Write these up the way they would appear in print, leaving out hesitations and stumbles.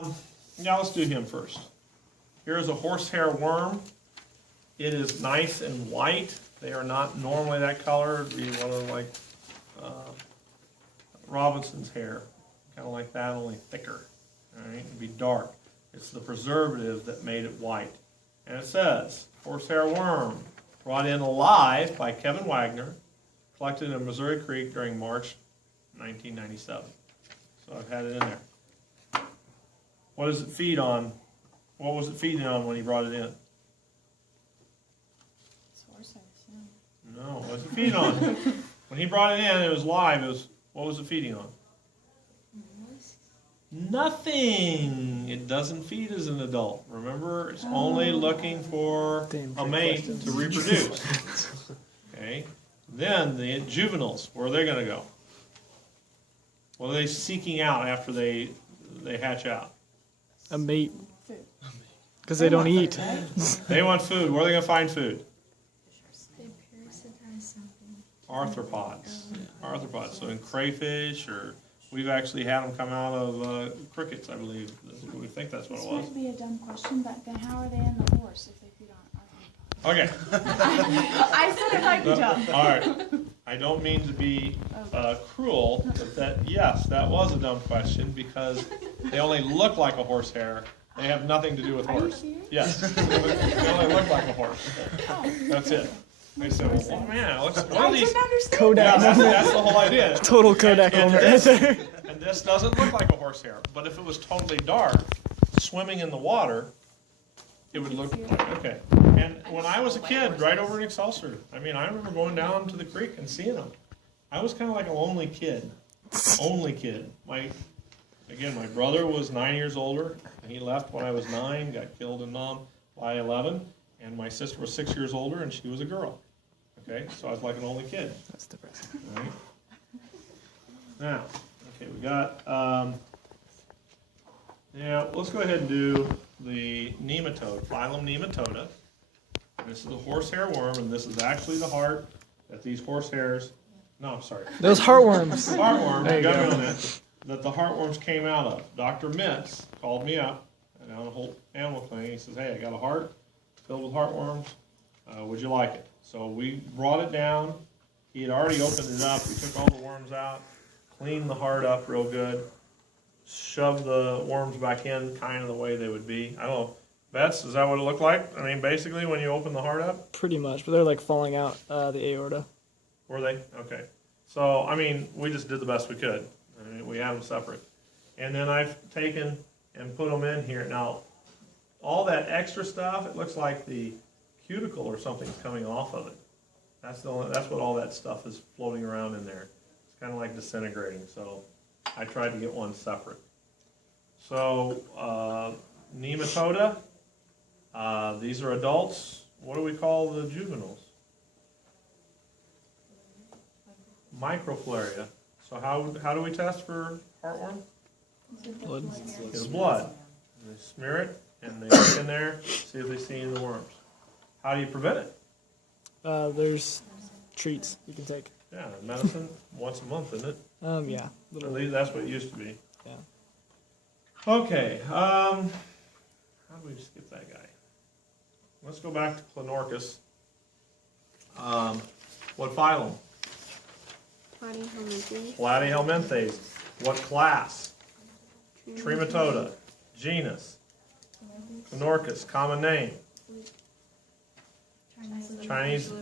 Now let's do him first. Here's a horsehair worm. It is nice and white. They are not normally that color. It'd be one of like Robinson's hair, kind of like that, only thicker. All right, it'd be dark. It's the preservative that made it white. And it says, horsehair worm, brought in alive by Kevin Wagner, collected in Missouri Creek during March 1997. So I've had it in there. What does it feed on? What was it feeding on when he brought it in? It's horse eggs, yeah. No, what was it feeding on? When he brought it in, it was live. What was it feeding on? Nothing. It doesn't feed as an adult. Remember, it's only looking for a mate to reproduce. Okay. Then the juveniles, where are they going to go? What are they seeking out after they hatch out? A mate. Food. Because they don't eat. They want food. Where are they going to find food? They parasitize something. Arthropods. Arthropods. So in crayfish, or we've actually had them come out of crickets, I believe. We think that's what This it was. might be a dumb question, but then how are they in the horse if they feed on Okay. I said it might be dumb. All right. I don't mean to be cruel, but yes, that was a dumb question because they only look like a horsehair. They have nothing to do with Are you horse. serious? Yes. They only look like a horse. Oh. That's it. They said, well, man, what I are these? didn't understand. Kodak. Yeah, that's the whole idea. Total Kodak And moment right there. And this doesn't look like a horsehair, but if it was totally dark, swimming in the water, it would look like, okay. And when I was a kid, right over in Excelsior, I mean, I remember going down to the creek and seeing them. I was kind of like a lonely kid. Only kid. My brother was 9 years older, and he left when I was 9, got killed in Nam by 11, and my sister was 6 years older, and she was a girl. Okay, so I was like an only kid. That's depressing. All right. Now, okay, we got, let's go ahead and do the nematode, phylum Nematoda. This is a horsehair worm, and this is actually the heart that these horsehairs, no, I'm sorry, Those heartworms. heartworm, There you got me go. on that the heartworms came out of. Dr. Mitz called me up down at Holt Animal Clinic. He says, hey, I got a heart filled with heartworms. Would you like it? So we brought it down. He had already opened it up. We took all the worms out, cleaned the heart up real good, shoved the worms back in kind of the way they would be. I don't know. Bets, is that what it looked like? I mean, basically, when you open the heart up? Pretty much, but they're like falling out the aorta. Were they? Okay. So, I mean, we just did the best we could. I mean, we had them separate. And then I've taken and put them in here. Now, all that extra stuff, it looks like the cuticle or something's coming off of it. That's what all that stuff is floating around in there. It's kind of like disintegrating. So I tried to get one separate. So, Nematoda, these are adults. What do we call the juveniles? Microflaria. So how do we test for heartworm? Blood. It's blood. And they smear it and they look in there, see if they see any of the worms. How do you prevent it? There's treats you can take. Yeah, medicine once a month, isn't it? Yeah. At Little, least that's what it used to be. yeah. Okay. How do we skip that guy? Let's go back to Clonorchus. What phylum? Platyhelminthes. Platyhelminthes. What class? Trematoda. Genus. Clonorchus. Common name. Chinese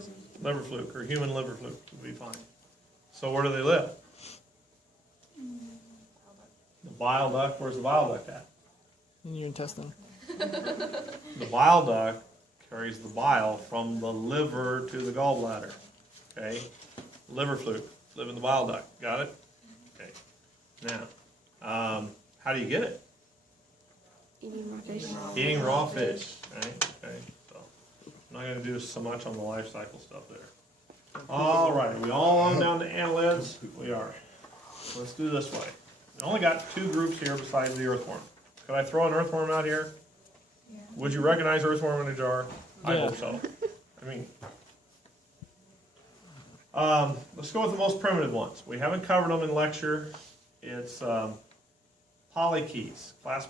liver fluke or human liver fluke would be fine. So where do they live? The bile duct. Where's the bile duct at? In your intestine. The bile duct carries the bile from the liver to the gallbladder. Okay? Liver fluke. Live in the bile duct. Got it? Okay. Now, how do you get it? Eating raw fish. Eating raw fish. Right? Okay. So, I'm not going to do so much on the life cycle stuff there. All right. We all on down to annelids? We are. Let's do this way. We only got two groups here besides the earthworm. Could I throw an earthworm out here? Yeah. Would you recognize earthworm in a jar? I Yeah. hope so. I mean, let's go with the most primitive ones. We haven't covered them in lecture. It's polychaetes, class